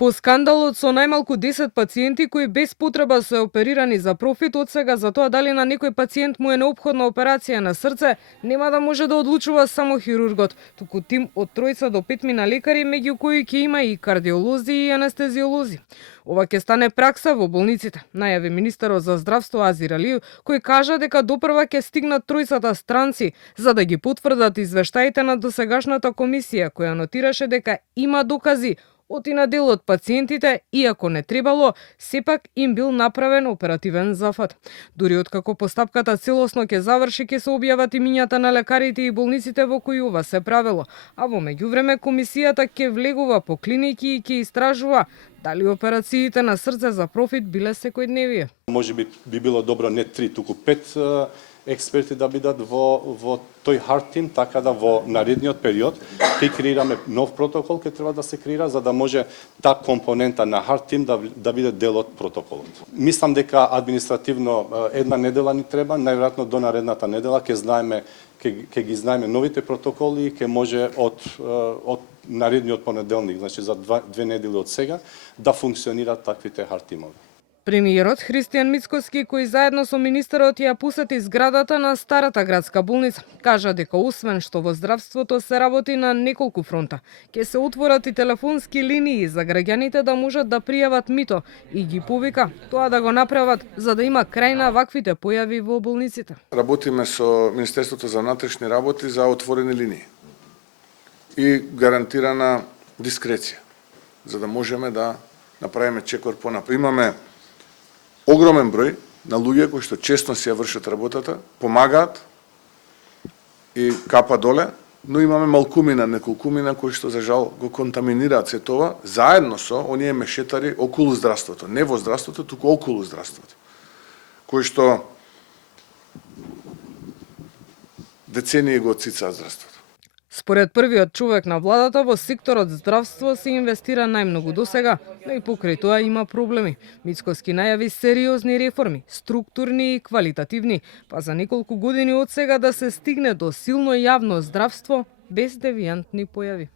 По скандалот со најмалку 10 пациенти кои без потреба се оперирани за профит, од сега за тоа дали на некој пациент му е неопходна операција на срце, нема да може да одлучува само хирургот, туку тим од 3 до 5 лекари, меѓу кои ќе има и кардиолози и анестезиолози. Ова ќе стане пракса во болниците, најави министерот за здравство Азир Алиев, кој кажа дека допрва ќе стигнат тројцата странци за да ги потврдат извештаите на досегашната комисија, која нотираше дека има докази оти на дел од пациентите, иако не требало, сепак им бил направен оперативен зафат. Дури откако постапката целосно ќе заврши, ќе се објават имињата на лекарите и болниците во кои ова се правело, а во меѓувреме комисијата ќе влегува по клиники и ќе истражува дали операциите на срце за профит биле секојдневие. Може би било добро не 3, туку 5 експерти да бидат во тој hard team, така да во наредниот период ќе креираме нов протокол, ќе треба да се креира за да може таа компонента на hard team да биде дел од протоколот. Мислам дека административно една недела ни треба, најверојатно до наредната недела ќе ги знаеме новите протоколи и ќе може од наредниот понеделник, значи за 2 недели од сега, да функционираат таквите hard team-ови. Премиерот Христијан Мицкоски, кој заедно со министерот ја посети зградата на старата градска болница, кажа дека освен што во здравството се работи на неколку фронта, ќе се отворат и телефонски линии за граѓаните да можат да пријават мито и ги повика тоа да го направат за да има крај на ваквите појави во болниците. Работиме со Министерството за внатрешни работи за отворени линии и гарантирана дискреција, за да можеме да направиме чекор понапред. Имаме огромен број на луѓе кои што честно си ја вршат работата, помагаат и капа доле, но имаме малкумина, неколкумина кои што за жал го контаминираат се тоа, заедно со оние мешетари околу здравството, не во здравството, туку околу здравството, кои што децении го отсицаат здравството. Според првиот човек на владата, во секторот здравство се инвестира најмногу досега, но и покрај тоа има проблеми. Мицкоски најави сериозни реформи, структурни и квалитативни, па за неколку години од сега да се стигне до силно јавно здравство без девијантни појави.